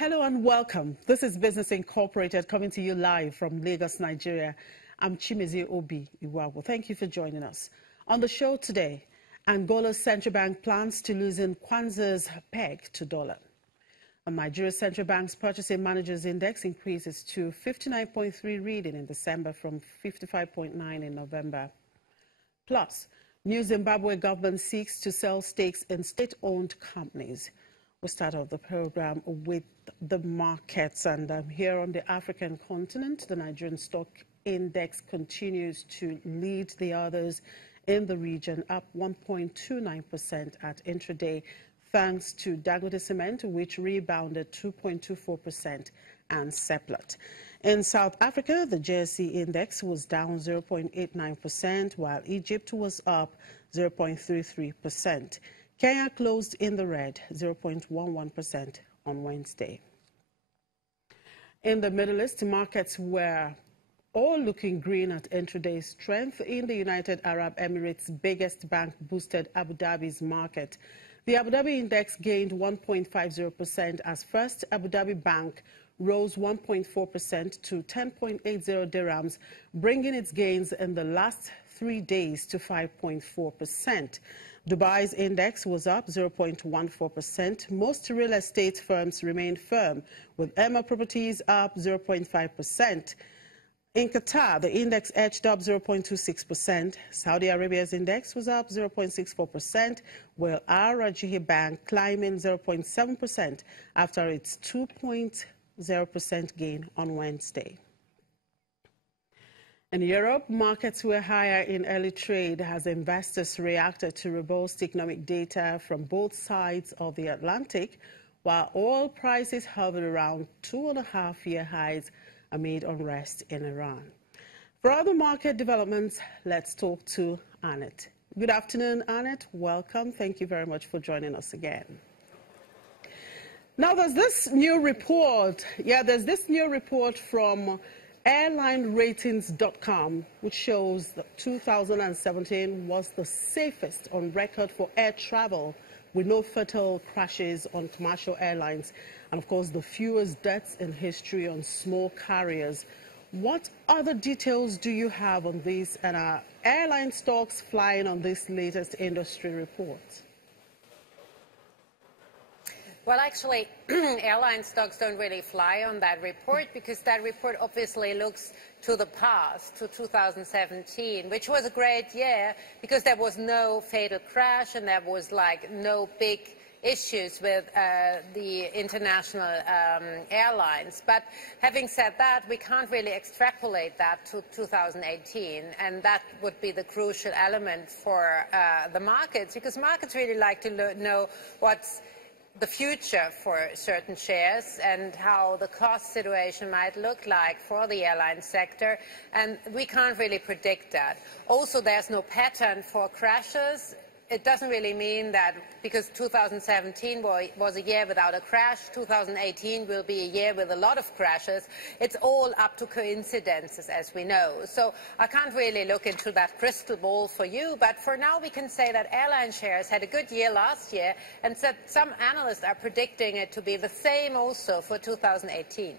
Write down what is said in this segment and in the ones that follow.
Hello and welcome. This is Business Incorporated coming to you live from Lagos, Nigeria. I'm Chimezi Obi Iwawo. Thank you for joining us. On the show today, Angola's central bank plans to loosen Kwanzaa's peg to dollar. And Nigeria's central bank's purchasing managers index increases to 59.3 reading in December from 55.9 in November. Plus, New Zimbabwe government seeks to sell stakes in state-owned companies. We'll start off the program with the markets, and here on the African continent, the Nigerian stock index continues to lead the others in the region, up 1.29% at intraday, thanks to Dangote Cement, which rebounded 2.24%, and Seplat. In South Africa, the JSE index was down 0.89%, while Egypt was up 0.33%. Kenya closed in the red, 0.11% on Wednesday. In the Middle East, markets were all looking green at intraday strength. In the United Arab Emirates' biggest bank boosted Abu Dhabi's market. The Abu Dhabi index gained 1.50% as First Abu Dhabi Bank rose 1.4% to 10.80 dirhams, bringing its gains in the last 3 days to 5.4%. Dubai's index was up 0.14%. Most real estate firms remained firm, with Emma Properties up 0.5%. In Qatar, the index edged up 0.26%. Saudi Arabia's index was up 0.64%, while Al Rajhi Bank climbing 0.7% after its 2.0% gain on Wednesday. In Europe, markets were higher in early trade as investors reacted to robust economic data from both sides of the Atlantic, while oil prices hovered around 2.5-year highs amid unrest in Iran. For other market developments, let's talk to Annette. Good afternoon, Annette. Welcome. Thank you very much for joining us again. Now, there's this new report. There's this new report from airlineratings.com, which shows that 2017 was the safest on record for air travel, with no fatal crashes on commercial airlines, and of course the fewest deaths in history on small carriers. What other details do you have on this, and are airline stocks flying on this latest industry report? Well, actually, airline stocks don't really fly on that report, because that report obviously looks to the past, to 2017, which was a great year because there was no fatal crash and there was no big issues with the international airlines. But having said that, we can't really extrapolate that to 2018, and that would be the crucial element for the markets, because markets really like to know what's the future for certain shares and how the cost situation might look like for the airline sector, and we can't really predict that. Also, there's no pattern for crashes. It doesn't really mean that because 2017 was a year without a crash, 2018 will be a year with a lot of crashes. It's all up to coincidences, as we know. So I can't really look into that crystal ball for you, but for now we can say that airline shares had a good year last year, and some analysts are predicting it to be the same also for 2018.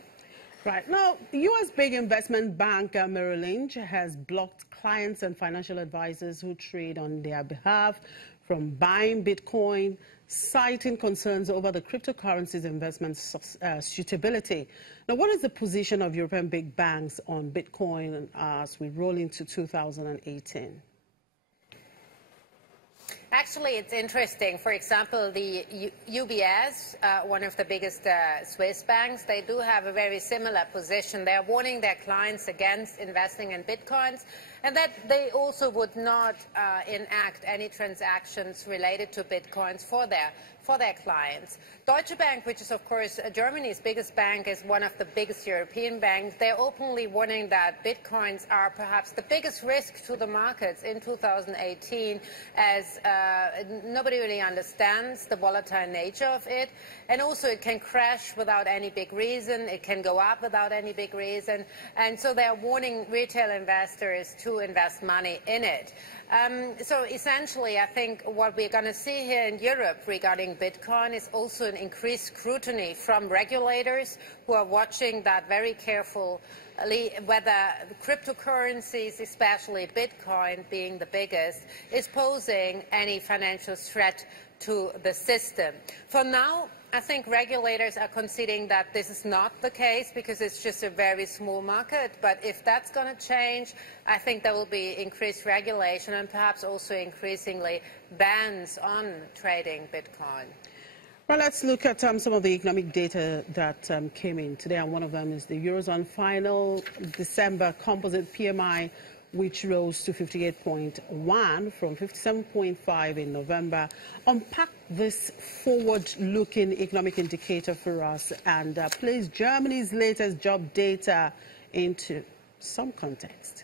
Right. Now, U.S. big investment bank Merrill Lynch has blocked clients and financial advisors who trade on their behalf from buying Bitcoin, citing concerns over the cryptocurrency's investment suitability. Now, what is the position of European big banks on Bitcoin as we roll into 2018? Actually, it's interesting. For example, the UBS, one of the biggest Swiss banks, they do have a very similar position. They are warning their clients against investing in Bitcoins, and that they also would not enact any transactions related to Bitcoins for their clients. Deutsche Bank, which is of course Germany's biggest bank, is one of the biggest European banks. They're openly warning that Bitcoins are perhaps the biggest risk to the markets in 2018, as nobody really understands the volatile nature of it, and also it can crash without any big reason, it can go up without any big reason, and so they're warning retail investors to to invest money in it. So essentially, I think what we're going to see here in Europe regarding Bitcoin is also an increased scrutiny from regulators who are watching that very carefully, whether cryptocurrencies, especially Bitcoin being the biggest, is posing any financial threat to the system. For now, I think regulators are conceding that this is not the case because it's just a very small market. But if that's going to change, I think there will be increased regulation and perhaps also increasingly bans on trading Bitcoin. Well, let's look at some of the economic data that came in today, and one of them is the Eurozone final December composite PMI, which rose to 58.1 from 57.5 in November. Unpack this forward-looking economic indicator for us and place Germany's latest job data into some context.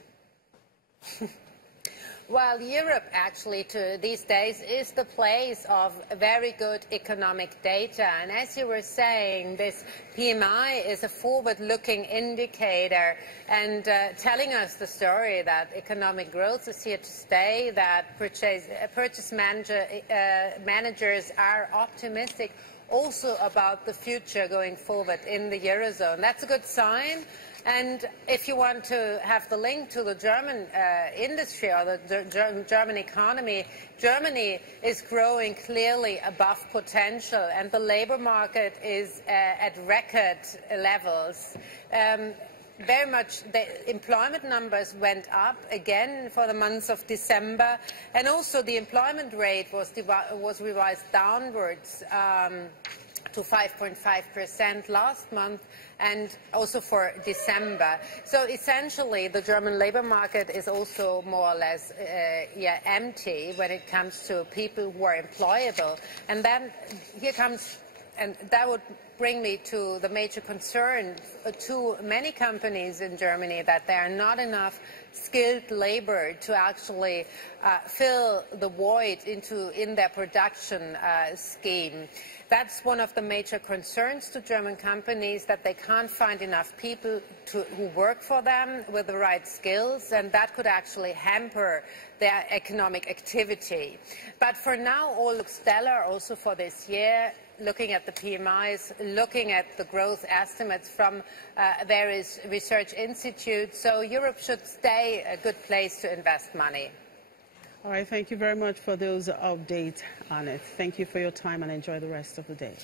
Well, Europe actually these days is the place of very good economic data. And as you were saying, this PMI is a forward-looking indicator and telling us the story that economic growth is here to stay, that purchase managers are optimistic also about the future going forward in the Eurozone. That's a good sign. And if you want to have the link to the German industry or the German economy, Germany is growing clearly above potential, and the labor market is at record levels. Very much the employment numbers went up again for the month of December, and also the employment rate was revised downwards to 5.5% last month, and also for December. So essentially, the German labor market is also more or less empty when it comes to people who are employable. And then here comes, and that would bring me to the major concern to many companies in Germany, that there are not enough skilled labor to actually fill the void in their production scheme. That's one of the major concerns to German companies, that they can't find enough people who work for them with the right skills, and that could actually hamper their economic activity. But for now, all looks stellar also for this year. Looking at the PMIs, looking at the growth estimates from various research institutes. So Europe should stay a good place to invest money. All right, thank you very much for those updates, Annette. Thank you for your time and enjoy the rest of the day.